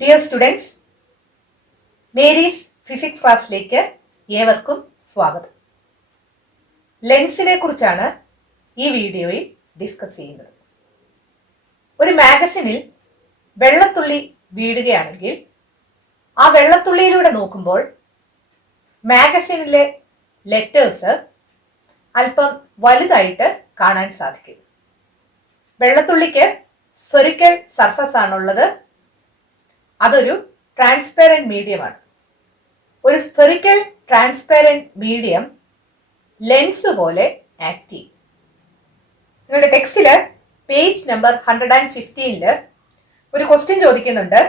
Dear students, Mary's physics ക്ലാസ്സിലേക്ക് ഏവർക്കും സ്വാഗതം. ലെൻസിനെ കുറിച്ചാണ് ഈ വീഡിയോയിൽ ഡിസ്കസ് ചെയ്യുന്നത്. ഒരു മാഗസിനിൽ വെള്ളത്തുള്ളി വീഴുകയാണെങ്കിൽ ആ വെള്ളത്തുള്ളിയിലൂടെ നോക്കുമ്പോൾ മാഗസിനിലെ ലെറ്റേഴ്സ് അല്പം വലുതായിട്ട് കാണാൻ സാധിക്കും. വെള്ളത്തുള്ളിക്ക് സ്ഫെറിക്കൽ സർഫസ് ആണുള്ളത്. അതൊരു ട്രാൻസ്പെറൻറ്റ് മീഡിയമാണ്. ഒരു സ്ഫെറിക്കൽ ട്രാൻസ്പെറൻറ്റ് മീഡിയം ലെൻസ് പോലെ ആക്ട് ചെയ്യും. നിങ്ങളുടെ ടെക്സ്റ്റില് പേജ് നമ്പർ 115 ഒരു ക്വസ്റ്റ്യൻ ചോദിക്കുന്നുണ്ട്.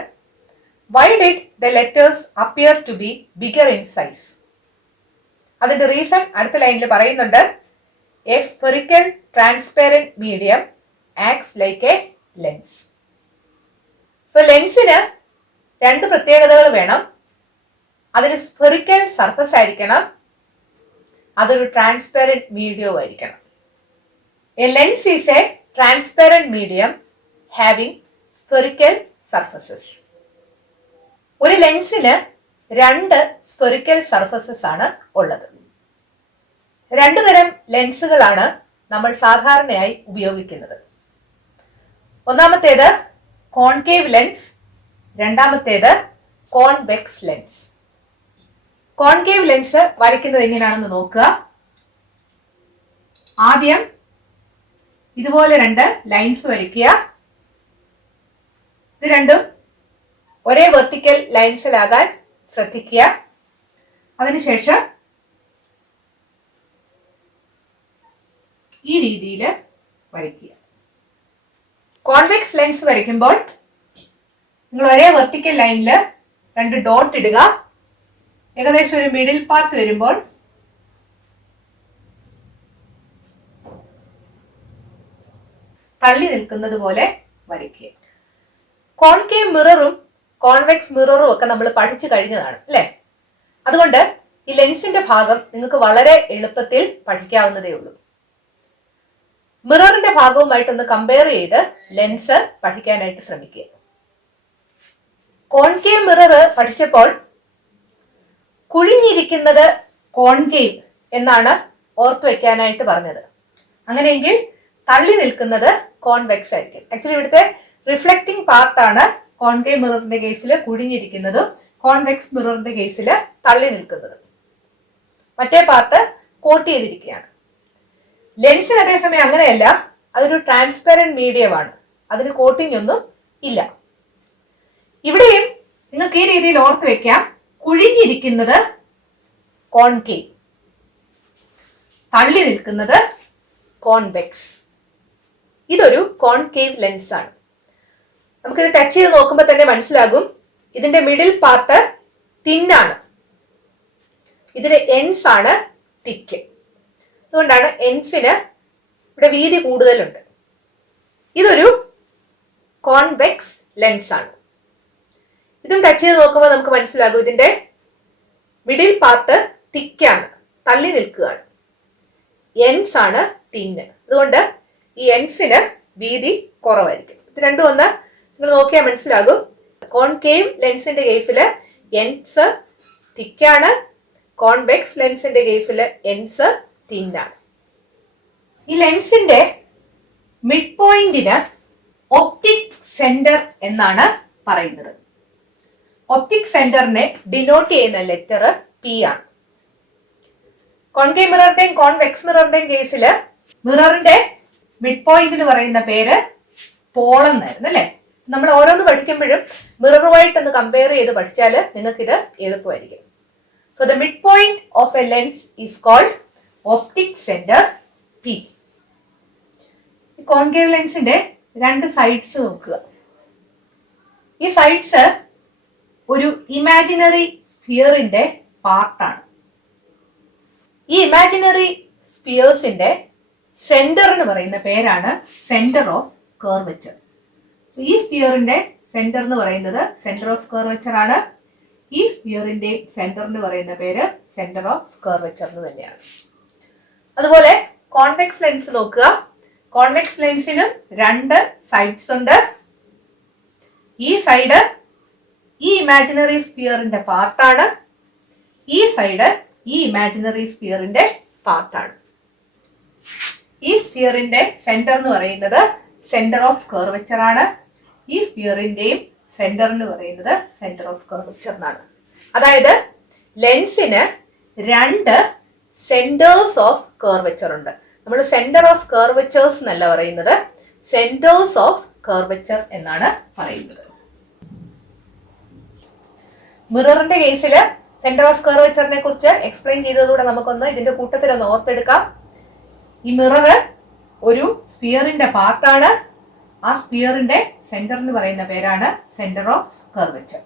Why did the letters appear to be bigger in size? അതിന്റെ റീസൺ അടുത്ത ലൈനിൽ പറയുന്നുണ്ട്. A spherical transparent medium acts like a lens. So ലെൻസിന് രണ്ട് പ്രത്യേകതകൾ വേണം. അതിന് സ്ഫെറിക്കൽ സർഫസ് ആയിരിക്കണം, അതൊരു ട്രാൻസ്പെറൻറ്റ് മീഡിയം ആയിരിക്കണം. A lens is a transparent medium having spherical surfaces. ഒരു ലെൻസിന് രണ്ട് സ്ഫെറിക്കൽ സർഫസസ് ആണ് ഉള്ളത്. രണ്ടു തരം ലെൻസുകളാണ് നമ്മൾ സാധാരണയായി ഉപയോഗിക്കുന്നത്. ഒന്നാമത്തേത് കോൺകേവ് ലെൻസ്, രണ്ടാമത്തേത് കോൺവെക്സ് ലെൻസ്. കോൺകേവ് ലെൻസ് വരയ്ക്കുന്നത് എങ്ങനെയാണെന്ന് നോക്കുക. ആദ്യം ഇതുപോലെ രണ്ട് ലൈൻസ് വരയ്ക്കുക. ഇത് രണ്ടും ഒരേ വെർട്ടിക്കൽ ലൈൻസിലാകാൻ ശ്രദ്ധിക്കുക. അതിനുശേഷം ഈ രീതിയിൽ വരയ്ക്കുക. കോൺവെക്സ് ലെൻസ് വരയ്ക്കുമ്പോൾ നിങ്ങൾ ഒരേ വെർട്ടിക്കൽ ലൈനിൽ രണ്ട് ഡോട്ട് ഇടുക. ഏകദേശം ഒരു മിഡിൽ പാർട്ട് വരുമ്പോൾ തള്ളി നിൽക്കുന്നത് പോലെ വരയ്ക്കുക. കോൺകേവ് മിററും കോൺവെക്സ് മിററും ഒക്കെ നമ്മൾ പഠിച്ചു കഴിഞ്ഞതാണ് അല്ലേ? അതുകൊണ്ട് ഈ ലെൻസിന്റെ ഭാഗം നിങ്ങൾക്ക് വളരെ എളുപ്പത്തിൽ പഠിക്കാവുന്നതേ ഉള്ളൂ. മിററിന്റെ ഭാഗവുമായിട്ടൊന്ന് കമ്പയർ ചെയ്ത് ലെൻസ് പഠിക്കാനായിട്ട് ശ്രമിക്കുക. കോൺകേവ് മിറർ പഠിച്ചപ്പോൾ കുഴിഞ്ഞിരിക്കുന്നത് കോൺകേവ് എന്നാണ് ഓർത്തു വെക്കാനായിട്ട് പറഞ്ഞത്. അങ്ങനെയെങ്കിൽ തള്ളി നിൽക്കുന്നത് കോൺവെക്സ് ആയിരിക്കും. ആക്ച്വലി ഇവിടുത്തെ റിഫ്ലക്റ്റിംഗ് പാർട്ടാണ് കോൺകേവ് മിററിന്റെ കേസിൽ കുഴിഞ്ഞിരിക്കുന്നതും കോൺവെക്സ് മിററിന്റെ കേസിൽ തള്ളി നിൽക്കുന്നതും. മറ്റേ പാർട്ട് കോട്ട് ചെയ്തിരിക്കുകയാണ്. ലെൻസിന് അതേസമയം അങ്ങനെയല്ല, അതൊരു ട്രാൻസ്പെറൻറ്റ് മീഡിയമാണ്. അതിന് കോട്ടിംഗ് ഒന്നും ഇല്ല. ഇവിടെയും നിങ്ങൾക്ക് ഈ രീതിയിൽ ഓർത്ത് വെക്കാം. കുഴിഞ്ഞിരിക്കുന്നത് കോൺകേവ്, തള്ളി നിൽക്കുന്നത് കോൺവെക്സ്. ഇതൊരു കോൺകേവ് ലെൻസ് ആണ്. നമുക്കിത് ടച്ച് ചെയ്ത് നോക്കുമ്പോൾ തന്നെ മനസ്സിലാകും. ഇതിന്റെ മിഡിൽ പാർട്ട് തിന്നാണ്, ഇതിന്റെ എൻഡ്സ് ആണ് തിക്ക്. അതുകൊണ്ടാണ് എൻഡ്സിന് ഇവിടെ വീതി കൂടുതലുണ്ട്. ഇതൊരു കോൺവെക്സ് ലെൻസ് ആണ്. ഇതും ടച്ച് ചെയ്ത് നോക്കുമ്പോൾ നമുക്ക് മനസ്സിലാകും. ഇതിന്റെ മിഡിൽ പാർട്ട് തിക്കാണ്, തള്ളി നിൽക്കുകയാണ്. എൻഡ്സ് ആണ് തിന്ന്. അതുകൊണ്ട് ഈ എൻഡ്സിന് വീതി കുറവായിരിക്കും. ഇത് രണ്ടും ഒന്ന് നിങ്ങൾ നോക്കിയാൽ മനസ്സിലാകും. കോൺകേവ് ലെൻസിന്റെ കേസിൽ എൻഡ്സ് തിക്കാണ്, കോൺവെക്സ് ലെൻസിന്റെ കേസിൽ എൻഡ്സ് തിന്നാണ്. ഈ ലെൻസിന്റെ മിഡ് പോയിന്റിന് ഒപ്റ്റിക് സെന്റർ എന്നാണ് പറയുന്നത്. ഒപ്റ്റിക് സെന്ററിനെ ഡിനോട്ട് ചെയ്യുന്ന ലെറ്റർ പി ആണ്. കോൺകേവ് മിററിന്റെയും കോൺവെക്സ് മിററിന്റെയും കേസിൽ മിററിന്റെ മിഡ് പോയിന്റിന് പറയുന്ന പേര് പോൾ എന്നായിരുന്നു അല്ലെ? നമ്മൾ ഓരോന്ന് പഠിക്കുമ്പോഴും മിററുമായിട്ടൊന്ന് കമ്പയർ ചെയ്ത് പഠിച്ചാൽ നിങ്ങൾക്കിത് എളുപ്പമായിരിക്കും. So the mid point of a lens is called optic centre P. ഈ കോൺകേവ് ലെൻസിന്റെ രണ്ട് സൈഡ്സ് നോക്കുക. ഈ സൈഡ്സ് ഒരു ഇമാജിനറി സ്ഫിയറിന്റെ പാർട്ടാണ്. ഈ ഇമാജിനറി സ്ഫിയേഴ്സിന്റെ സെന്റർ എന്ന് പറയുന്ന പേരാണ് സെന്റർ ഓഫ് കർവച്ചർ. ഈ സ്ഫിയറിന്റെ സെന്റർ എന്ന് പറയുന്നത് സെന്റർ ഓഫ് കർവച്ചർ ആണ്. ഈ സ്ഫിയറിന്റെ സെന്റർ എന്ന് പറയുന്ന പേര് സെന്റർ ഓഫ് കർവച്ചർ എന്ന് തന്നെയാണ്. അതുപോലെ കോൺവെക്സ് ലെൻസ് നോക്കുക. കോൺവെക്സ് ലെൻസിനും രണ്ട് സൈഡ്സ് ഉണ്ട്. ഈ സൈഡ് ഈ ഇമാജിനറി സ്ഫിയറിന്റെ പാർട്ടാണ്. ഈ സൈഡ് ഈ ഇമാജിനറി സ്ഫിയറിന്റെ പാർട്ടാണ്. ഈ സ്ഫിയറിന്റെ സെന്റർ എന്ന് പറയുന്നത് സെന്റർ ഓഫ് കർവച്ചർ ആണ്. ഈ സ്ഫിയറിന്റെയും സെന്റർ എന്ന് പറയുന്നത് സെന്റർ ഓഫ് കർവച്ചർ എന്നാണ്. അതായത് ലെൻസിന് രണ്ട് സെന്റേഴ്സ് ഓഫ് കർവച്ചർ ഉണ്ട്. നമ്മൾ സെന്റർ ഓഫ് കർവച്ചേഴ്സ് എന്നല്ല പറയുന്നത്, സെന്റേഴ്സ് ഓഫ് കർവച്ചർ എന്നാണ് പറയുന്നത്. മിററിന്റെ കേസിൽ സെന്റർ ഓഫ് കർവച്ചറിനെ കുറിച്ച് എക്സ്പ്ലെയിൻ ചെയ്തതുകൂടെ നമുക്കൊന്ന് ഇതിന്റെ കൂട്ടത്തിലൊന്ന് ഓർത്തെടുക്കാം. ഈ മിറർ ഒരു സ്ഫിയറിന്റെ പാർട്ടാണ്. ആ സ്ഫിയറിന്റെ സെന്റർ എന്ന് പറയുന്ന പേരാണ് സെന്റർ ഓഫ് കർവച്ചർ.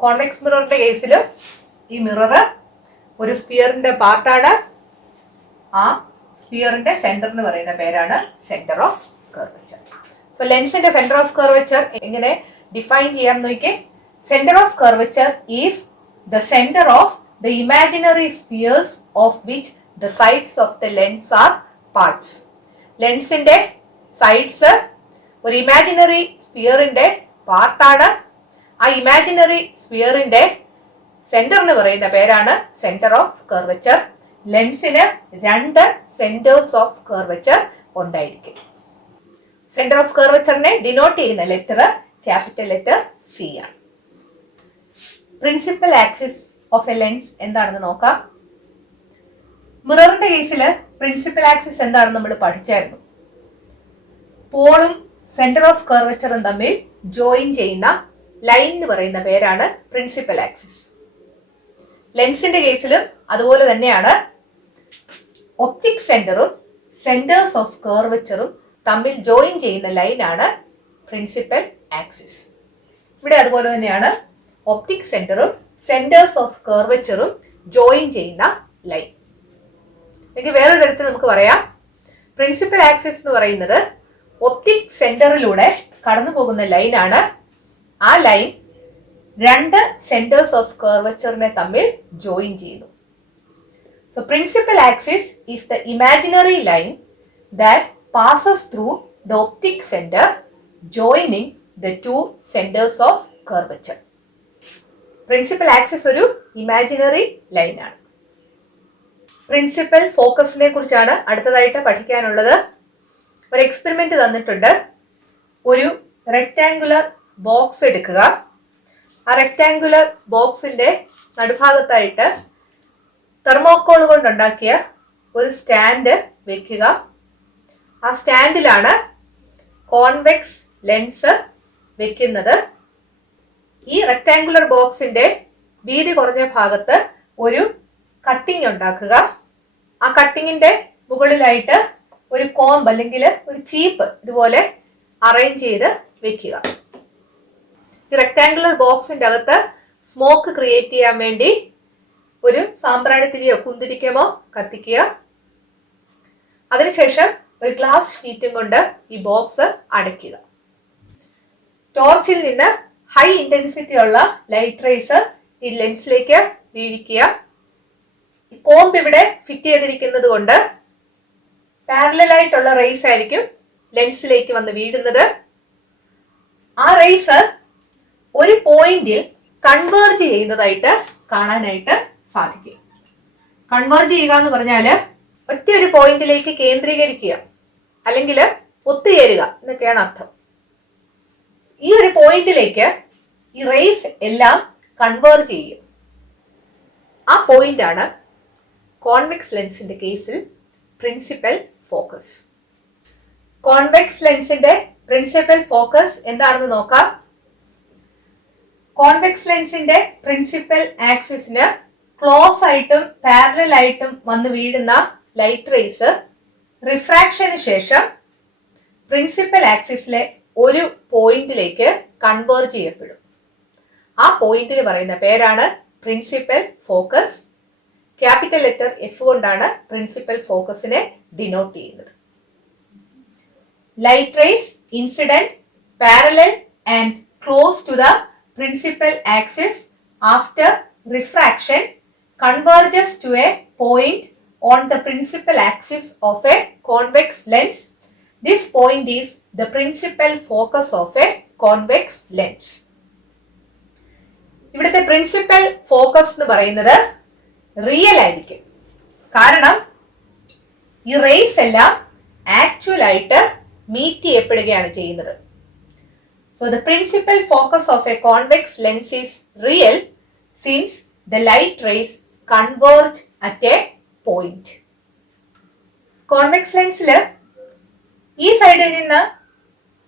കോൺവെക്സ് മിററിന്റെ കേസിലും ഈ മിറർ ഒരു സ്ഫിയറിന്റെ പാർട്ടാണ്. ആ സ്ഫിയറിന്റെ സെന്റർ എന്ന് പറയുന്ന പേരാണ് സെന്റർ ഓഫ് കർവച്ചർ. സോ ലെൻസിന്റെ സെന്റർ ഓഫ് കർവച്ചർ എങ്ങനെ ഡിഫൈൻ ചെയ്യാൻ നോക്കിയേ. Centre of curvature is the center of the imaginary spheres of which the sides of the lens are parts. ലെൻസിന്റെ സൈഡ്സ് ഒരു ഇമാജിനറി സ്ഫിയറിന്റെ പാർട്ടാണ്. ആ ഇമാജിനറി സ്ഫിയറിന്റെ സെന്റർ എന്ന് പറയുന്ന പേരാണ് സെന്റർ ഓഫ് കർവച്ചർ. ലെൻസിന് രണ്ട് സെന്റേഴ്സ് ഓഫ് കർവച്ചർ ഉണ്ടായിരിക്കും. സെന്റർ ഓഫ് കർവച്ചറിനെ ഡിനോട്ട് ചെയ്യുന്ന ലെറ്റർ ക്യാപിറ്റൽ ലെറ്റർ സി ആണ്. Principal axis of a lens എന്താണെന്ന് നോക്കാം. മിററിന്റെ കേസിൽ പ്രിൻസിപ്പൽ ആക്സിസ് എന്താണെന്ന് നമ്മൾ പഠിച്ചായിരുന്നു. പോളും സെന്റർ ഓഫ് കർവച്ചറും തമ്മിൽ ജോയിൻ ചെയ്യുന്ന ലൈൻ എന്ന് പറയുന്ന പേരാണ് പ്രിൻസിപ്പൽ ആക്സിസ്. ലെൻസിന്റെ കേസിലും അതുപോലെ തന്നെയാണ്. ഒപ്റ്റിക് സെന്ററും സെന്റേഴ്സ് ഓഫ് കർവച്ചറും തമ്മിൽ ജോയിൻ ചെയ്യുന്ന ലൈനാണ് പ്രിൻസിപ്പൽ ആക്സിസ്. ഇവിടെ അതുപോലെ തന്നെയാണ്. ഒപ്റ്റിക് സെന്ററും സെന്റേഴ്സ് ഓഫ് കർവച്ചറും ജോയിൻ ചെയ്യുന്ന ലൈൻ. എനിക്ക് വേറൊരു തരത്തിൽ നമുക്ക് പറയാം, പ്രിൻസിപ്പൽ ആക്സിസ് എന്ന് പറയുന്നത് ഒപ്റ്റിക് സെന്ററിലൂടെ കടന്നു പോകുന്ന ലൈനാണ്. ആ ലൈൻ രണ്ട് സെന്റേഴ്സ് ഓഫ് കർവച്ചറിനെ തമ്മിൽ ജോയിൻ ചെയ്യുന്നു. So principal axis is the imaginary line that passes through the optic centre joining the two centres of curvature. Principal axis ഒരു ഇമാജിനറി ലൈനാണ്. പ്രിൻസിപ്പൽ ഫോക്കസിനെ കുറിച്ചാണ് അടുത്തതായിട്ട് പഠിക്കാനുള്ളത്. ഒരു എക്സ്പെരിമെന്റ് തന്നിട്ടുണ്ട്. ഒരു റെക്ടാങ്കുലർ ബോക്സ് എടുക്കുക. ആ റെക്ടാങ്കുലർ ബോക്സിന്റെ നടുഭാഗത്തായിട്ട് തെർമോക്കോൾ കൊണ്ടുണ്ടാക്കിയ ഒരു സ്റ്റാൻഡ് വെക്കുക. ആ സ്റ്റാൻഡിലാണ് കോൺവെക്സ് ലെൻസ് വെക്കുന്നത്. ഈ റെക്ടാങ്കുലർ ബോക്സിന്റെ വീതി കുറഞ്ഞ ഭാഗത്ത് ഒരു കട്ടിങ് ഉണ്ടാക്കുക. ആ കട്ടിങ്ങിന്റെ മുകളിലായിട്ട് ഒരു കോംബ് അല്ലെങ്കിൽ ഒരു ചീപ്പ് ഇതുപോലെ അറേഞ്ച് ചെയ്ത് വെക്കുക. ഈ റെക്ടാങ്കുലർ ബോക്സിന്റെ അകത്ത് സ്മോക്ക് ക്രിയേറ്റ് ചെയ്യാൻ വേണ്ടി ഒരു സാമ്പ്രാണിത്തിരിയോ കുന്തിരിക്കമോ കത്തിക്കുക. അതിനുശേഷം ഒരു ഗ്ലാസ് ഷീറ്റും കൊണ്ട് ഈ ബോക്സ് അടയ്ക്കുക. ടോർച്ചിൽ നിന്ന് ഹൈ ഇന്റൻസിറ്റി ഉള്ള ലൈറ്റ് റേസ് ഈ ലെൻസിലേക്ക് വീഴിക്കുക. ഈ കോംബ് ഇവിടെ ഫിറ്റ് ചെയ്തിരിക്കുന്നത് കൊണ്ട് പാരലൽ ആയിട്ടുള്ള റേസ് ആയിരിക്കും ലെൻസിലേക്ക് വന്ന് വീഴുന്നത്. ആ റേസ് ഒരു പോയിന്റിൽ കൺവേർജ് ചെയ്യുന്നതായിട്ട് കാണാനായിട്ട് സാധിക്കും. കൺവേർജ് ചെയ്യുക എന്ന് പറഞ്ഞാൽ ഒറ്റ ഒരു പോയിന്റിലേക്ക് കേന്ദ്രീകരിക്കുക അല്ലെങ്കിൽ ഒത്തുചേരുക എന്നൊക്കെയാണ് അർത്ഥം. ഈ ഒരു പോയിന്റിലേക്ക് ഈ റേസ് എല്ലാം കൺവേർജ് ചെയ്യും. ആ പോയിന്റ് ആണ് കോൺവെക്സ് ലെൻസിന്റെ കേസിൽ പ്രിൻസിപ്പൽ ഫോക്കസ്. കോൺവെക്സ് ലെൻസിന്റെ പ്രിൻസിപ്പൽ ഫോക്കസ് എന്താണെന്ന് നോക്കാം. കോൺവെക്സ് ലെൻസിന്റെ പ്രിൻസിപ്പൽ ആക്സിസിന് ക്ലോസ് ആയിട്ടും പാരലൽ ആയിട്ടും വന്ന് വീഴുന്ന ലൈറ്റ് റേസ് റിഫ്രാക്ഷന് ശേഷം പ്രിൻസിപ്പൽ ആക്സിസിലെ ഒരു പോയിന്റിലേക്ക് കൺവേർജ് ചെയ്യപ്പെടും. ആ പോയിന്റിന് പറയുന്ന പേരാണ് principal focus. Capital letter F കൊണ്ടാണ് പ്രിൻസിപ്പൽ ഫോക്കസിനെ ഡിനോട്ട് ചെയ്യുന്നത്. Light rays incident, parallel and close to the principal axis after refraction converges to a point on the principal axis of a convex lens. This point is the principal focus of a convex lens. ഇവിടുത്തെ principal focus എന്ന് പറയുന്നത് real ആയിരിക്കും. കാരണം ഈ raise എല്ലാം actual ആയിട്ട് meet ചെയ്യപ്പെടുകയാണ് ചെയ്യുന്നത്. So the principal focus of a convex lens is real since the light rays converge at a point. Convex ലെൻസിൽ ഈ സൈഡിൽ നിന്ന്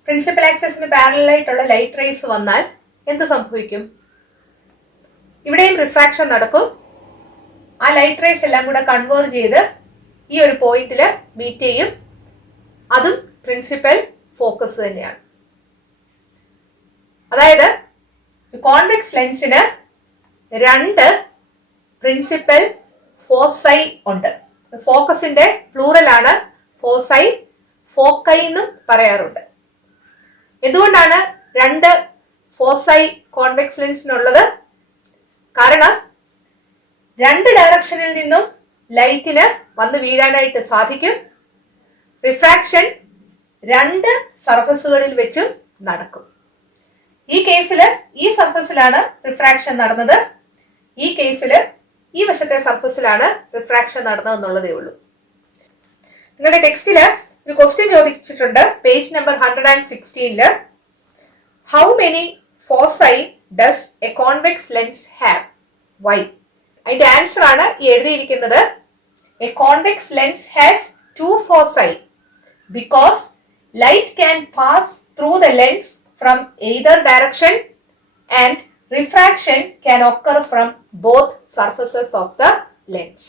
പ്രിൻസിപ്പൽ ആക്സിസിന് പാരലൽ ആയിട്ടുള്ള ലൈറ്റ് റേസ് വന്നാൽ എന്ത് സംഭവിക്കും? ഇവിടെയും റിഫ്രാക്ഷൻ നടക്കും. ആ ലൈറ്റ് റേസ് എല്ലാം കൂടെ കൺവേർജ് ചെയ്ത് ഈ ഒരു പോയിന്റിൽ മീറ്റ് ചെയ്യും. അതും പ്രിൻസിപ്പൽ ഫോക്കസ് തന്നെയാണ്. അതായത് കോൺവെക്സ് ലെൻസിന് രണ്ട് പ്രിൻസിപ്പൽ ഫോസൈ ഉണ്ട്. ഫോക്കസിന്റെ പ്ലൂറലാണ് ഫോസൈ, ഫോക്കൈ എന്നും പറയാറുണ്ട്. എന്തുകൊണ്ടാണ് രണ്ട് ഫോസൈ കോൺവെക്സ് ലെൻസിനുള്ളത്? കാരണം രണ്ട് ഡയറക്ഷനിൽ നിന്നും ലൈറ്റിന് വന്ന് വീഴാനായിട്ട് സാധിക്കും. റിഫ്രാക്ഷൻ രണ്ട് സർഫസുകളിൽ വെച്ചും നടക്കും. ഈ കേസിൽ ഈ സർഫസിലാണ് റിഫ്രാക്ഷൻ നടന്നത്, ഈ കേസിൽ ഈ വശത്തെ സർഫസിലാണ് റിഫ്രാക്ഷൻ നടന്നതെന്നുള്ളതേ ഉള്ളൂ. നിങ്ങളുടെ ടെക്സ്റ്റില് ഒരു ക്വസ്റ്റ്യൻ ചോദിച്ചിട്ടുണ്ട്, page number 116. How many foci does a convex lens have? Why? അതിന്റെ ആൻസർ ആണ് ഈ എഴുതിയിരിക്കുന്നത്. A convex lens has 2 foci because light can pass through the lens from either direction and refraction can occur from both surfaces of the lens.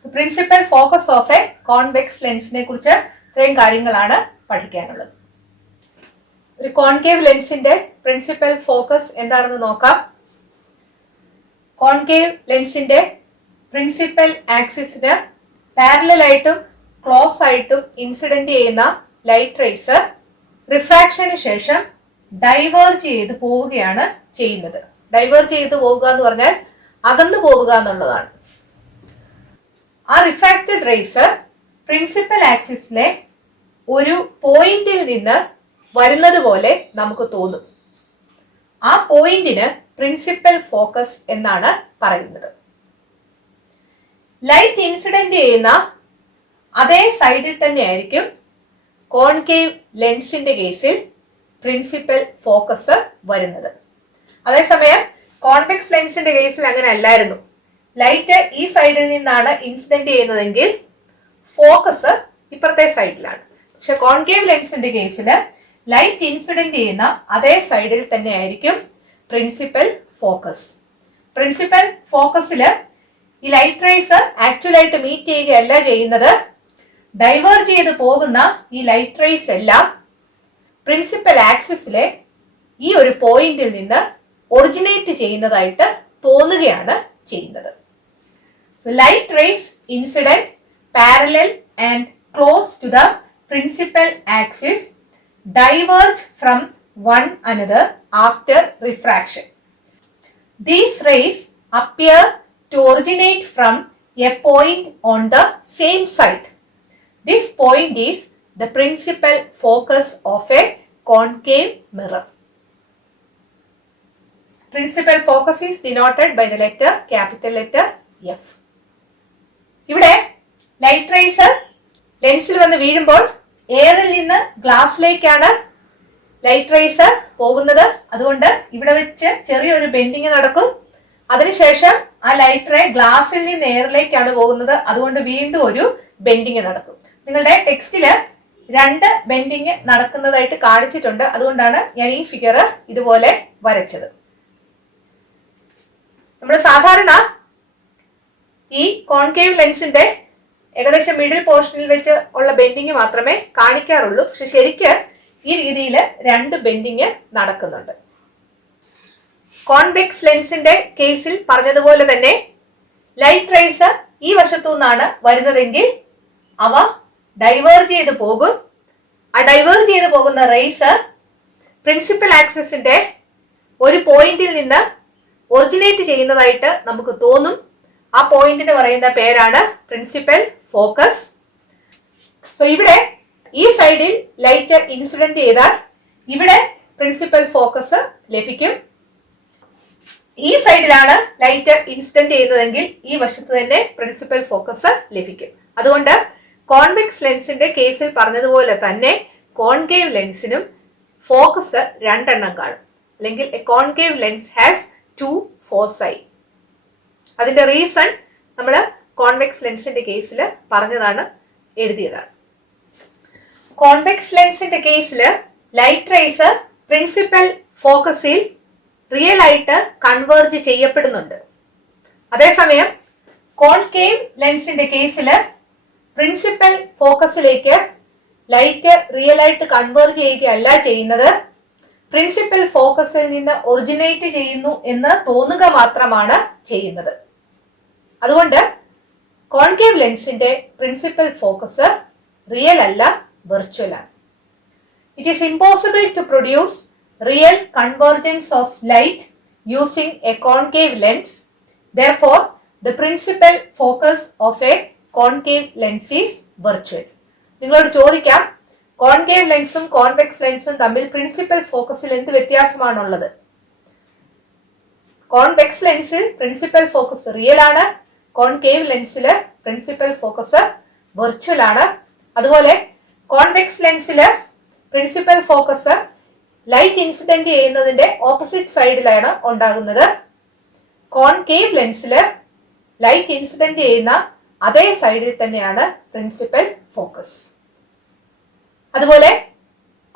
So, principal focus of a convex lens നെ കുറിച്ച് ഇത്രയും കാര്യങ്ങളാണ് പഠിക്കാനുള്ളത്. ഒരു concave ലെൻസിന്റെ principal focus എന്താണെന്ന് നോക്കാം. Concave ലെൻസിന്റെ പ്രിൻസിപ്പൽ ആക്സിസിന് പാരലൽ ആയിട്ടും ക്ലോസ് ആയിട്ടും ഇൻസിഡന്റ് ചെയ്യുന്ന ലൈറ്റ് റേസ് റിഫ്രാക്ഷന് ശേഷം ഡൈവേർജ് ചെയ്ത് പോവുകയാണ് ചെയ്യുന്നത്. ഡൈവേർജ് ചെയ്ത് പോവുക എന്ന് പറഞ്ഞാൽ അകന്നു പോവുക എന്നുള്ളതാണ്. ആ റിഫ്രാക്റ്റഡ് റേസ് പ്രിൻസിപ്പൽ ആക്സിസിലെ ഒരു പോയിന്റിൽ നിന്ന് വരുന്നത് പോലെ നമുക്ക് തോന്നും. ആ പോയിന്റിന് പ്രിൻസിപ്പൽ ഫോക്കസ് എന്നാണ് പറയുന്നത്. ലൈറ്റ് ഇൻസിഡന്റ് ചെയ്യുന്ന അതേ സൈഡിൽ തന്നെ ആയിരിക്കും കോൺകേവ് ലെൻസിന്റെ കേസിൽ പ്രിൻസിപ്പൽ ഫോക്കസ് വരുന്നത്. അതേസമയം കോൺവെക്സ് ലെൻസിന്റെ കേസിൽ അങ്ങനെ അല്ലായിരുന്നു. ലൈറ്റ് ഈ സൈഡിൽ നിന്നാണ് ഇൻസിഡന്റ് ചെയ്യുന്നതെങ്കിൽ ഫോക്കസ് ഇപ്പുറത്തെ സൈഡിലാണ്. പക്ഷെ കോൺകേവ് ലെൻസിന്റെ കേസിൽ ലൈറ്റ് ഇൻസിഡന്റ് ചെയ്യുന്ന അതേ സൈഡിൽ തന്നെ ആയിരിക്കും പ്രിൻസിപ്പൽ ഫോക്കസ്. പ്രിൻസിപ്പൽ ഫോക്കസിൽ ഈ ലൈറ്റ് റേസ് ആക്ച്വൽ ആയിട്ട് മീറ്റ് ചെയ്യുകയല്ല ചെയ്യുന്നത്. ഡൈവേർജ് ചെയ്ത് പോകുന്ന ഈ ലൈറ്റ് റേസ് എല്ലാം പ്രിൻസിപ്പൽ ആക്സിസിലെ ഈ ഒരു പോയിന്റിൽ നിന്ന് ഒറിജിനേറ്റ് ചെയ്യുന്നതായിട്ട് തോന്നുകയാണ് ചെയ്യുന്നത്. So light rays incident parallel and close to the principal axis diverge from one another after refraction. These rays appear to originate from a point on the same side. This point is the principal focus of a concave mirror. Principal focus is denoted by the letter capital letter F. ഇവിടെ light rays ലെൻസിൽ വന്ന് വീഴുമ്പോൾ എയറിൽ നിന്ന് ഗ്ലാസ്സിലേക്കാണ് light rays പോകുന്നത്. അതുകൊണ്ട് ഇവിടെ വെച്ച് ചെറിയൊരു ബെൻഡിങ് നടക്കും. അതിനുശേഷം ആ ലൈറ്റ് റേ ഗ്ലാസ്സിൽ നിന്ന് എയറിലേക്കാണ് പോകുന്നത്. അതുകൊണ്ട് വീണ്ടും ഒരു ബെൻഡിങ് നടക്കും. നിങ്ങളുടെ ടെക്സ്റ്റില് രണ്ട് ബെൻഡിങ് നടക്കുന്നതായിട്ട് കാണിച്ചിട്ടുണ്ട്. അതുകൊണ്ടാണ് ഞാൻ ഈ ഫിഗർ ഇതുപോലെ വരച്ചത്. നമ്മൾ സാധാരണ ഈ കോൺകേവ് ലെൻസിന്റെ ഏകദേശം മിഡിൽ പോർഷനിൽ വെച്ച് ഉള്ള ബെൻഡിങ് മാത്രമേ കാണിക്കാറുള്ളൂ. പക്ഷെ ശരിക്ക് ഈ രീതിയിൽ രണ്ട് ബെൻഡിങ് നടക്കുന്നുണ്ട്. കോൺവെക്സ് ലെൻസിന്റെ കേസിൽ പറഞ്ഞതുപോലെ തന്നെ ലൈറ്റ് റേസ് ഈ വശത്തു നിന്നാണ് വരുന്നതെങ്കിൽ അവ ഡൈവേർജ് ചെയ്ത് പോകും. ആ ഡൈവേർജ് ചെയ്ത് പോകുന്ന റേസ് പ്രിൻസിപ്പൽ ആക്സിസിന്റെ ഒരു പോയിന്റിൽ നിന്ന് ഒറിജിനേറ്റ് ചെയ്യുന്നതായിട്ട് നമുക്ക് തോന്നും. ആ പോയിന്റിന് പറയുന്ന പേരാണ് പ്രിൻസിപ്പൽ ഫോക്കസ്. സോ ഇവിടെ ഈ സൈഡിൽ ലൈറ്റ് ഇൻസിഡന്റ് ചെയ്താൽ ഇവിടെ പ്രിൻസിപ്പൽ ഫോക്കസ് ലഭിക്കും. ഈ സൈഡിലാണ് ലൈറ്റ് ഇൻസിഡന്റ് ചെയ്യുന്നതെങ്കിൽ ഈ വശത്ത് തന്നെ പ്രിൻസിപ്പൽ ഫോക്കസ് ലഭിക്കും. അതുകൊണ്ട് കോൺവെക്സ് ലെൻസിന്റെ കേസിൽ പറഞ്ഞതുപോലെ തന്നെ കോൺകേവ് ലെൻസിനും ഫോക്കസ് രണ്ടെണ്ണം കാണും. അല്ലെങ്കിൽ എ കോൺകേവ് ലെൻസ് ഹാസ് 2 ഫോസൈ. അതിന്റെ റീസൺ നമ്മൾ കോൺവെക്സ് ലെൻസിന്റെ കേസിൽ പറഞ്ഞതാണ്, എഴുതിയതാണ്. കോൺവെക്സ് ലെൻസിന്റെ കേസിൽ ലൈറ്റ് റേസ് പ്രിൻസിപ്പൽ ഫോക്കസിൽ റിയൽ ആയിട്ട് കൺവേർജ് ചെയ്യപ്പെടുന്നുണ്ട്. അതേസമയം കോൺകേവ് ലെൻസിന്റെ കേസിൽ പ്രിൻസിപ്പൽ ഫോക്കസിലേക്ക് ലൈറ്റ് റിയൽ ആയിട്ട് കൺവേർജ് ചെയ്യുകയല്ല ചെയ്യുന്നത്, പ്രിൻസിപ്പൽ ഫോക്കസിൽ നിന്ന് ഒറിജിനേറ്റ് ചെയ്യുന്നു എന്ന് തോന്നുക മാത്രമാണ് ചെയ്യുന്നത്. അതുകൊണ്ട് കോൺകേവ് ലെൻസിന്റെ പ്രിൻസിപ്പൽ ഫോക്കസ് റിയൽ അല്ല, വെർച്വൽ ആണ്. It is impossible to produce real convergence of light using a concave lens. Therefore, the principal focus of a concave lens is virtual. നിങ്ങളോട് ചോദിക്കാം, കോൺകേവ് ലെൻസും കോൺവെക്സ് ലെൻസും തമ്മിൽ പ്രിൻസിപ്പൽ ഫോക്കസിൽ എന്ത് വ്യത്യാസമാണുള്ളത്? Convex ലെൻസിൽ principal focus real ആണ്, concave ലെൻസിൽ principal focus virtual ആണ്. അതുപോലെ കോൺവെക്സ് ലെൻസിൽ പ്രിൻസിപ്പൽ ഫോക്കസ് ലൈറ്റ് ഇൻസിഡന്റ് ചെയ്യുന്നതിന്റെ ഓപ്പോസിറ്റ് സൈഡിലാണ് ഉണ്ടാകുന്നത്. കോൺകേവ് ലെൻസിൽ ലൈറ്റ് ഇൻസിഡന്റ് ചെയ്യുന്ന അതേ സൈഡിൽ തന്നെയാണ് പ്രിൻസിപ്പൽ ഫോക്കസ്. അതുപോലെ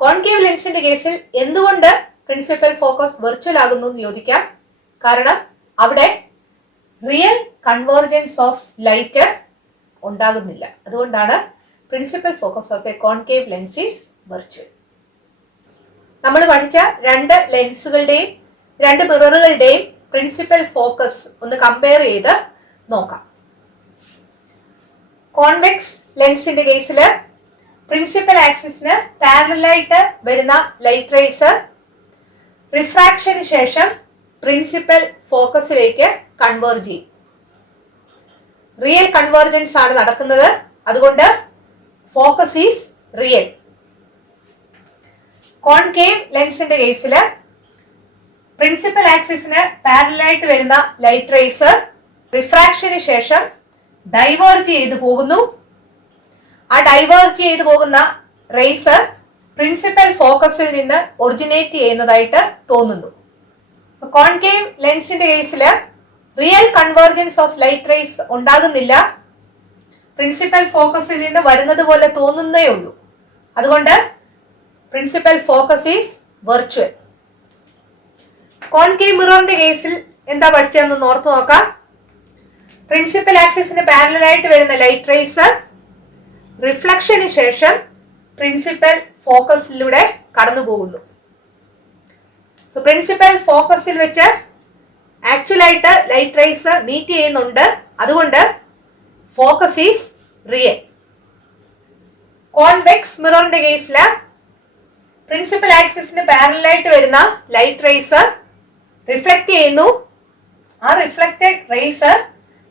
കോൺകേവ് ലെൻസിന്റെ കേസിൽ എന്തുകൊണ്ട് പ്രിൻസിപ്പൽ ഫോക്കസ് വെർച്വൽ ആകുന്നു എന്ന് ചോദിക്കാം. കാരണം അവിടെ റിയൽ കൺവേർജൻസ് ഓഫ് ലൈറ്റ് ഉണ്ടാകുന്നില്ല. അതുകൊണ്ടാണ് principal focus of A concave lens is virtual. നമ്മൾ പഠിച്ച രണ്ട് ലെൻസുകളുടെയും രണ്ട് മിററുകളുടെയും പ്രിൻസിപ്പൽ ഫോക്കസ് ഒന്ന് കമ്പയർ ചെയ്ത് നോക്കാം. കോൺവെക്സ് ലെൻസിന്റെ കേസിൽ പ്രിൻസിപ്പൽ ആക്സിസിന് പാരലലായിട്ട് വരുന്ന ലൈറ്റ് റേസ് റിഫ്രാക്ഷന് ശേഷം പ്രിൻസിപ്പൽ ഫോക്കസിലേക്ക് കൺവേർജ് ചെയ്യും. റിയൽ കൺവേർജൻസ് ആണ് നടക്കുന്നത്. അതുകൊണ്ട് ഫോക്കസ് ഈസ് റിയൽ. കോൺകേവ് ലെൻസിന്റെ കേസിൽ പ്രിൻസിപ്പൽ ആക്സിസിന് പാരലലായിട്ട് വരുന്ന ലൈറ്റ് റേസ് റിഫ്രാക്ഷന് ശേഷം ഡൈവേർജ് ചെയ്തു പോകുന്നു. ആ ഡൈവേർജ് ചെയ്തു പോകുന്ന റേസ് പ്രിൻസിപ്പൽ ഫോക്കസിൽ നിന്ന് ഒറിജിനേറ്റ് ചെയ്യുന്നതായിട്ട് തോന്നുന്നു. സോ കോൺകേവ് ലെൻസിന്റെ കേസിൽ real convergence of light rays ഉണ്ടാകുന്നില്ല, പ്രിൻസിപ്പൽ ഫോക്കസിൽ നിന്ന് വരുന്നത് പോലെ തോന്നുന്നേ ഉള്ളൂ. അതുകൊണ്ട് principal focus is virtual. Concave മിററിന്റെ കേസിൽ എന്താ പഠിച്ചതെന്ന് ഓർത്തു നോക്കാം. പ്രിൻസിപ്പൽ ആക്സിസിന് പാരലലായിട്ട് വരുന്ന ലൈറ്റ് റേസ് റിഫ്ലക്ഷന് ശേഷം പ്രിൻസിപ്പൽ ഫോക്കസിലൂടെ കടന്നു പോകുന്നു. സോ പ്രിൻസിപ്പൽ ഫോക്കസിൽ വെച്ച് ആക്ച്വലായിട്ട് ലൈറ്റ് റേസ് മീറ്റ് ചെയ്യുന്നുണ്ട്. അതുകൊണ്ട് ഫോക്കസ് ഈസ് റിയൽ. കോൺവെക്സ് മിററിന്റെ കേസിൽ പ്രിൻസിപ്പൽ ആക്സിസിന് പാരലലായിട്ട് വരുന്ന ലൈറ്റ് റേസ് റിഫ്ലക്ട് ചെയ്യുന്നു. ആ റിഫ്ലക്റ്റഡ് റേസ്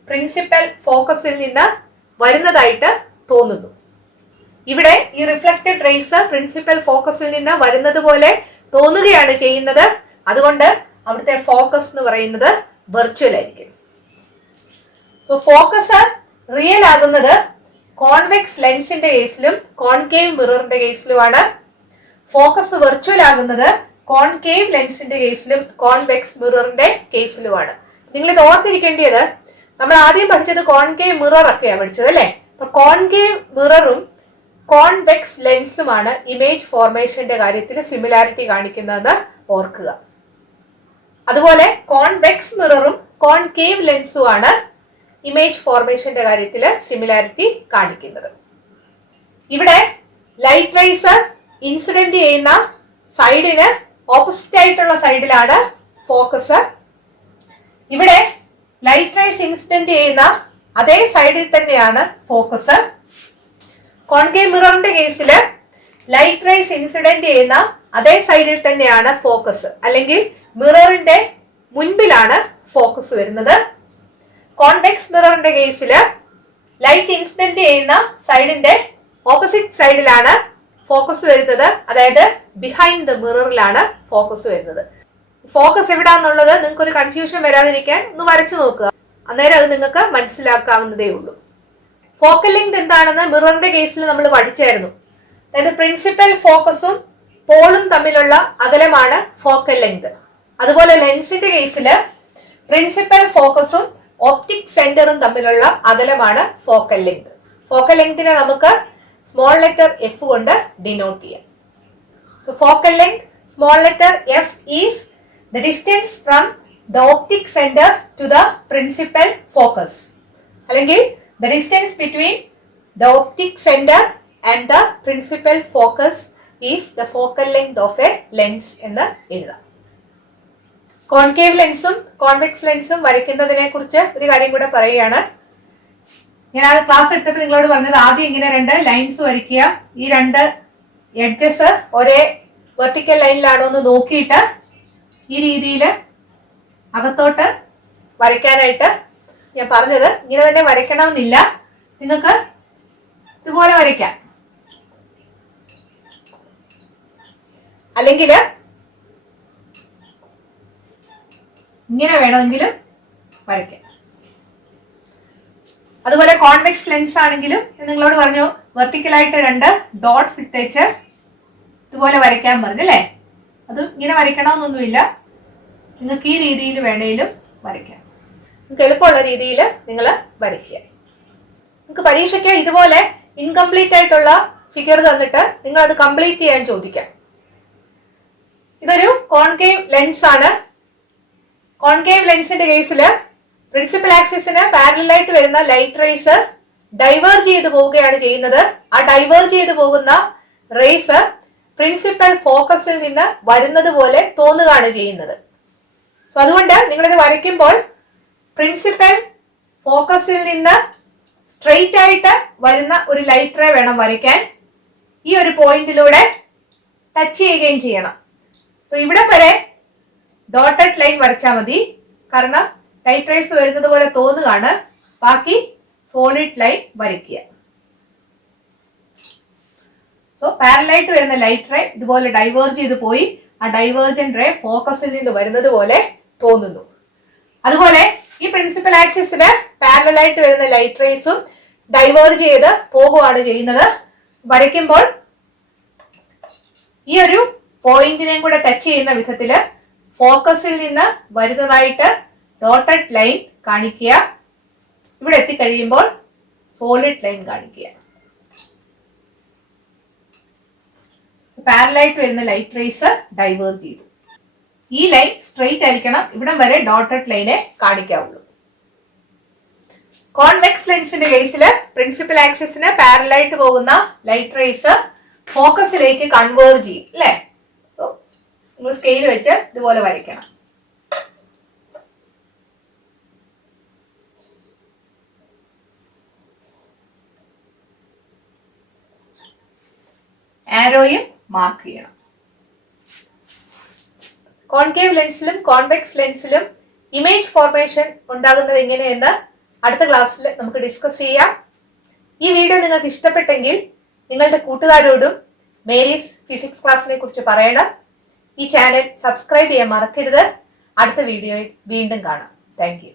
പ്രിൻസിപ്പൽ ഫോക്കസിൽ നിന്ന് വരുന്നതായിട്ട് തോന്നുന്നു. ഇവിടെ ഈ റിഫ്ലക്റ്റഡ് റേസ് പ്രിൻസിപ്പൽ ഫോക്കസിൽ നിന്ന് വരുന്നത് പോലെ തോന്നുകയാണ് ചെയ്യുന്നത്. അതുകൊണ്ട് അവിടുത്തെ ഫോക്കസ് എന്ന് പറയുന്നത് വെർച്വൽ ആയിരിക്കും. സോ ഫോക്കസ് റിയൽ ആകുന്നത് കോൺവെക്സ് ലെൻസിന്റെ കേസിലും കോൺകേവ് മിററിന്റെ കേസിലുമാണ്. ഫോക്കസ് വെർച്വൽ ആകുന്നത് കോൺകേവ് ലെൻസിന്റെ കേസിലും കോൺവെക്സ് മിററിന്റെ കേസിലുമാണ്. നിങ്ങൾ ഇത് ഓർത്തിരിക്കേണ്ടത്, നമ്മൾ ആദ്യം പഠിച്ചത് കോൺകേവ് മിറർ ഒക്കെയാണ് പഠിച്ചത് അല്ലേ? അപ്പൊ കോൺകേവ് മിററും കോൺവെക്സ് ലെൻസുമാണ് ഇമേജ് ഫോർമേഷന്റെ കാര്യത്തിൽ സിമിലാരിറ്റി കാണിക്കുന്നതെന്ന് ഓർക്കുക. അതുപോലെ കോൺവെക്സ് മിററും കോൺകേവ് ലെൻസുമാണ് ഇമേജ് ഫോർമേഷന്റെ കാര്യത്തിൽ സിമിലാരിറ്റി കാണിക്കുന്നത്. ഇവിടെ ലൈറ്റ് റേസ് ഇൻസിഡന്റ് ചെയ്യുന്ന സൈഡിന് ഓപ്പോസിറ്റ് ആയിട്ടുള്ള സൈഡിലാണ് ഫോക്കസ്. ഇവിടെ ലൈറ്റ് റേസ് ഇൻസിഡന്റ് ചെയ്യുന്ന അതേ സൈഡിൽ തന്നെയാണ് ഫോക്കസ്. കോൺകേവ് മിററിന്റെ കേസിൽ ലൈറ്റ് റേസ് ഇൻസിഡന്റ് ചെയ്യുന്ന അതേ സൈഡിൽ തന്നെയാണ് ഫോക്കസ്, അല്ലെങ്കിൽ മിററിന്റെ മുൻപിലാണ് ഫോക്കസ് വരുന്നത്. കോൺവെക്സ് മിററിന്റെ കേസിൽ ലൈറ്റ് ഇൻസിഡന്റ് ചെയ്യുന്ന സൈഡിന്റെ ഓപ്പോസിറ്റ് സൈഡിലാണ് ഫോക്കസ് വരുന്നത്, അതായത് ബിഹൈൻഡ് ദ മിററിലാണ് ഫോക്കസ് വരുന്നത്. ഫോക്കസ് എവിടാന്നുള്ളത് നിങ്ങൾക്ക് ഒരു കൺഫ്യൂഷൻ വരാതിരിക്കാൻ ഒന്ന് വരച്ചു നോക്കുക. അന്നേരം അത് നിങ്ങൾക്ക് മനസ്സിലാക്കാവുന്നതേ ഉള്ളൂ. ഫോക്കൽ ലെങ്ത് എന്താണെന്ന് മിററിന്റെ കേസിൽ നമ്മൾ പഠിച്ചായിരുന്നു. അതായത് പ്രിൻസിപ്പൽ ഫോക്കസും പോളും തമ്മിലുള്ള അകലമാണ് ഫോക്കൽ ലെങ്ത്. അതുപോലെ ലെൻസിന്റെ കേസിൽ പ്രിൻസിപ്പൽ ഫോക്കസും ഓപ്റ്റിക് സെന്ററും തമ്മിലുള്ള അകലമാണ് ഫോക്കൽ ലെങ്ത്. ഫോക്കൽ ലെങ്തിനെ നമുക്ക് സ്മോൾ ലെറ്റർ എഫ് കൊണ്ട് ഡിനോട്ട് ചെയ്യാം. So focal length small letter F is the distance from the optic center to the principal focus. അല്ലെങ്കിൽ the distance between the optic center and the principal focus is the focal length of a lens എന്ന് എഴുതാം. Concave ലെൻസും convex ലെൻസും വരയ്ക്കുന്നതിനെ കുറിച്ച് ഒരു കാര്യം കൂടെ പറയുകയാണ്. ഞാൻ ആ ക്ലാസ് എടുത്തപ്പോൾ നിങ്ങളോട് പറഞ്ഞത് ആദ്യം ഇങ്ങനെ 2 ലൈൻസ് വരയ്ക്കുക. ഈ 2 എഡ്ജസ് ഒരേ വെർട്ടിക്കൽ ലൈനിലാണോ എന്ന് നോക്കിയിട്ട് ഈ രീതിയിൽ അകത്തോട്ട് വരയ്ക്കാനായിട്ട് ഞാൻ പറഞ്ഞത്. ഇങ്ങനെ തന്നെ വരയ്ക്കണമെന്നില്ല, നിങ്ങൾക്ക് ഇതുപോലെ വരയ്ക്കാം, അല്ലെങ്കിൽ ഇങ്ങനെ വേണമെങ്കിലും വരയ്ക്കാം. അതുപോലെ കോൺവെക്സ് ലെൻസ് ആണെങ്കിലും നിങ്ങളോട് പറഞ്ഞു വെർട്ടിക്കലായിട്ട് 2 ഡോട്ട്സ് ഇട്ടേച്ച് ഇതുപോലെ വരയ്ക്കാൻ പറഞ്ഞല്ലേ. അത് ഇങ്ങനെ വരയ്ക്കണമെന്നൊന്നുമില്ല, നിങ്ങൾക്ക് ഈ രീതിയിൽ വേണേലും വരയ്ക്കാം. നിങ്ങൾക്ക് എളുപ്പമുള്ള രീതിയിൽ നിങ്ങൾ വരയ്ക്കുക. നിങ്ങൾക്ക് പരീക്ഷയ്ക്ക് ഇതുപോലെ ഇൻകംപ്ലീറ്റ് ആയിട്ടുള്ള ഫിഗർ തന്നിട്ട് നിങ്ങൾ അത് കംപ്ലീറ്റ് ചെയ്യാൻ ചോദിക്കാം. ഇതൊരു കോൺകേവ് ലെൻസ് ആണ്. കോൺകേവ് ലെൻസിന്റെ കേസിൽ പ്രിൻസിപ്പൽ ആക്സിസിന് പാരലായിട്ട് വരുന്ന ലൈറ്റ് റേസ് ഡൈവേർജ് ചെയ്ത് പോവുകയാണ് ചെയ്യുന്നത്. ആ ഡൈവേർജ് ചെയ്ത് പോകുന്ന റേസ് പ്രിൻസിപ്പൽ ഫോക്കസിൽ നിന്ന് വരുന്നത് പോലെ തോന്നുകയാണ് ചെയ്യുന്നത്. സോ അതുകൊണ്ട് നിങ്ങളിത് വരയ്ക്കുമ്പോൾ പ്രിൻസിപ്പൽ ഫോക്കസിൽ നിന്ന് സ്ട്രെയിറ്റ് ആയിട്ട് വരുന്ന ഒരു ലൈറ്റ് റേ വേണം വരയ്ക്കാൻ. ഈ ഒരു പോയിന്റിലൂടെ ടച്ച് ചെയ്യുകയും ചെയ്യണം. സോ ഇവിടെ വരെ ഡോട്ടഡ് ലൈൻ വരച്ചാൽ മതി, കാരണം ലൈറ്റ് റേസ് വരുന്നത് പോലെ തോന്നുകയാണ്. ബാക്കി സോളിഡ് ലൈൻ വരയ്ക്കുക. സോ പാരലായിട്ട് വരുന്ന ലൈറ്റ് റേ ഇതുപോലെ ഡൈവേർജ് ചെയ്ത് പോയി ആ ഡൈവേർജന്റ് റേ ഫോക്കസിൽ നിന്ന് വരുന്നത് പോലെ തോന്നുന്നു. അതുപോലെ ഈ പ്രിൻസിപ്പൽ ആക്സിസിന് പാരലായിട്ട് വരുന്ന ലൈറ്റ് റേസും ഡൈവേർജ് ചെയ്ത് പോകുകയാണ് ചെയ്യുന്നത്. വരയ്ക്കുമ്പോൾ ഈ ഒരു പോയിന്റിനെയും കൂടെ ടച്ച് ചെയ്യുന്ന വിധത്തില് ഫോക്കസിൽ നിന്ന് വരുന്നതായിട്ട് ഡോട്ടഡ് ലൈൻ കാണിക്കുക. ഇവിടെ എത്തിക്കഴിയുമ്പോൾ സോളിഡ് ലൈൻ കാണിക്കുക. പാരലായിട്ട് വരുന്ന ലൈറ്റ് റേസ് ഡൈവേർജ് ചെയ്തു. ഈ ലൈൻ സ്ട്രെയിറ്റ് ആയിരിക്കണം, ഇവിടം വരെ ഡോട്ടഡ് ലൈനെ കാണിക്കാവുള്ളൂ. കോൺവെക്സ് ലെൻസിന്റെ കേസിൽ പ്രിൻസിപ്പൽ ആക്സിസിന് പാരലായിട്ട് പോകുന്ന ലൈറ്റ് റേസ് ഫോക്കസിലേക്ക് കൺവേർജ് ചെയ്യും അല്ലേ. സോ നിങ്ങൾ സ്കെയിൽ വെച്ച് ഇതുപോലെ വരയ്ക്കണം. ആരോയും മാർക്ക് ചെയ്യണം. കോൺകേവ് ലെൻസിലും കോൺവെക്സ് ലെൻസിലും ഇമേജ് ഫോർമേഷൻ ഉണ്ടാകുന്നത് എങ്ങനെയെന്ന് അടുത്ത ക്ലാസ്സിൽ നമുക്ക് ഡിസ്കസ് ചെയ്യാം. ഈ വീഡിയോ നിങ്ങൾക്ക് ഇഷ്ടപ്പെട്ടെങ്കിൽ നിങ്ങളുടെ കൂട്ടുകാരോടും മേരീസ് ഫിസിക്സ് ക്ലാസ്സിനെ കുറിച്ച് പറയണം. ഈ ചാനൽ സബ്സ്ക്രൈബ് ചെയ്യാൻ മറക്കരുത്. അടുത്ത വീഡിയോയിൽ വീണ്ടും കാണാം. Thank you.